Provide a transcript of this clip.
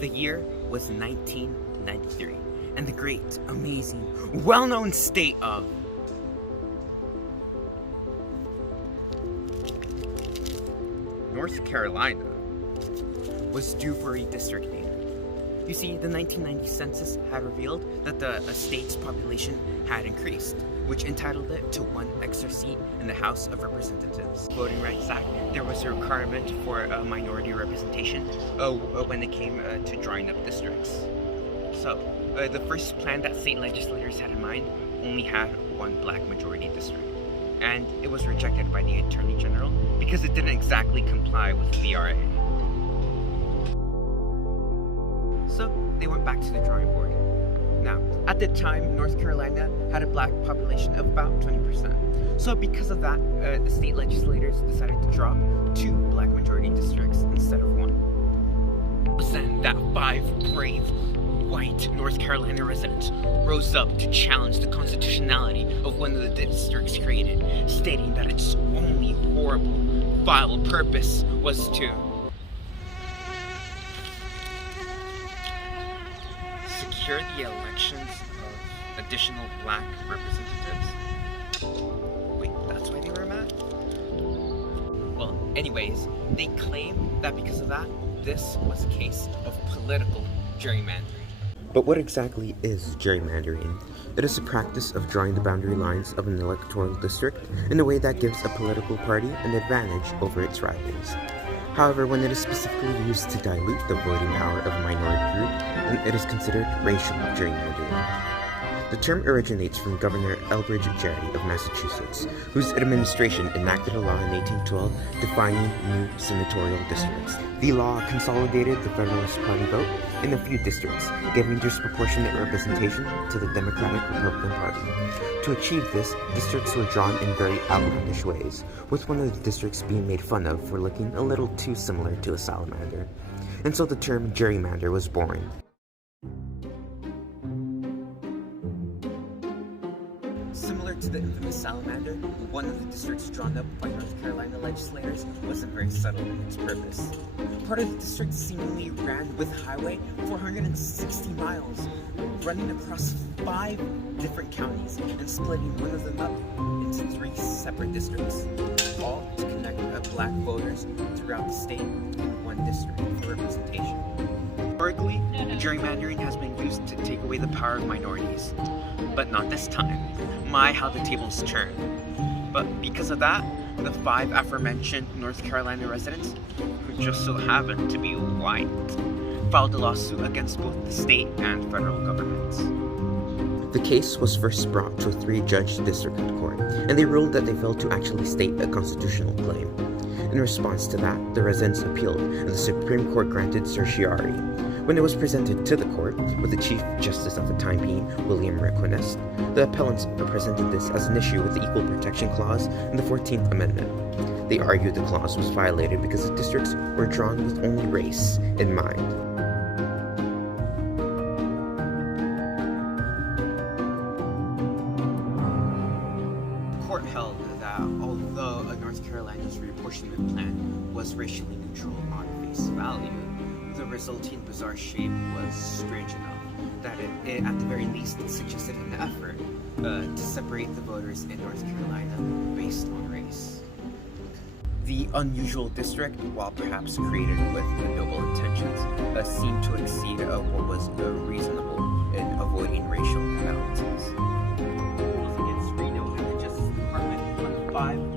The year was 1993, and the great, amazing, well-known state of North Carolina was due for redistricting. You see, the 1990 census had revealed that the state's population had increased, which entitled it to one extra seat in the House of Representatives. Voting Rights Act, there was a requirement for a minority representation when it came to drawing up districts. So, the first plan that state legislators had in mind only had one black majority district, and it was rejected by the Attorney General because it didn't exactly comply with the VRA. So they went back to the drawing board. Now, at the time, North Carolina had a black population of about 20%. So because of that, the state legislators decided to drop 2 black majority districts instead of 1. It was then that 5 brave, white North Carolina residents rose up to challenge the constitutionality of one of the districts created, stating that its only horrible, vile purpose was to secure the elections of additional black representatives. Wait, that's why they were mad? Well, anyways, they claim that because of that, this was a case of political gerrymandering. But what exactly is gerrymandering? It is the practice of drawing the boundary lines of an electoral district in a way that gives a political party an advantage over its rivals. However, when it is specifically used to dilute the voting power of a minority group, then it is considered racial gerrymandering. The term originates from Governor Elbridge Gerry of Massachusetts, whose administration enacted a law in 1812 defining new senatorial districts. The law consolidated the Federalist Party vote in a few districts, giving disproportionate representation to the Democratic-Republican Party. To achieve this, districts were drawn in very outlandish ways, with one of the districts being made fun of for looking a little too similar to a salamander. And so the term gerrymander was born. Similar to the infamous salamander, one of the districts drawn up by North Carolina legislators wasn't very subtle in its purpose. Part of the district seemingly ran with highway 460 miles, running across 5 different counties and splitting one of them up into 3 separate districts, all to connect black voters throughout the state in one district for representation. Historically, gerrymandering has been used to take away the power of minorities, but not this time. My, how the tables turn. But because of that, the 5 aforementioned North Carolina residents, who just so happened to be white, filed a lawsuit against both the state and federal governments. The case was first brought to a 3-judge district court, and they ruled that they failed to actually state a constitutional claim. In response to that, the residents appealed, and the Supreme Court granted certiorari. When it was presented to the court, with the Chief Justice of the time being William Request, the appellants presented this as an issue with the Equal Protection Clause in the 14th Amendment. They argued the clause was violated because the districts were drawn with only race in mind. The court held that although North Carolina's reapportionment plan was racially neutral on face value, the resulting bizarre shape was strange enough that it at the very least suggested an effort to separate the voters in North Carolina based on race. The unusual district, while perhaps created with noble intentions, seemed to exceed what was reasonable in avoiding racial imbalances. Against Reno and the Justice Department on 5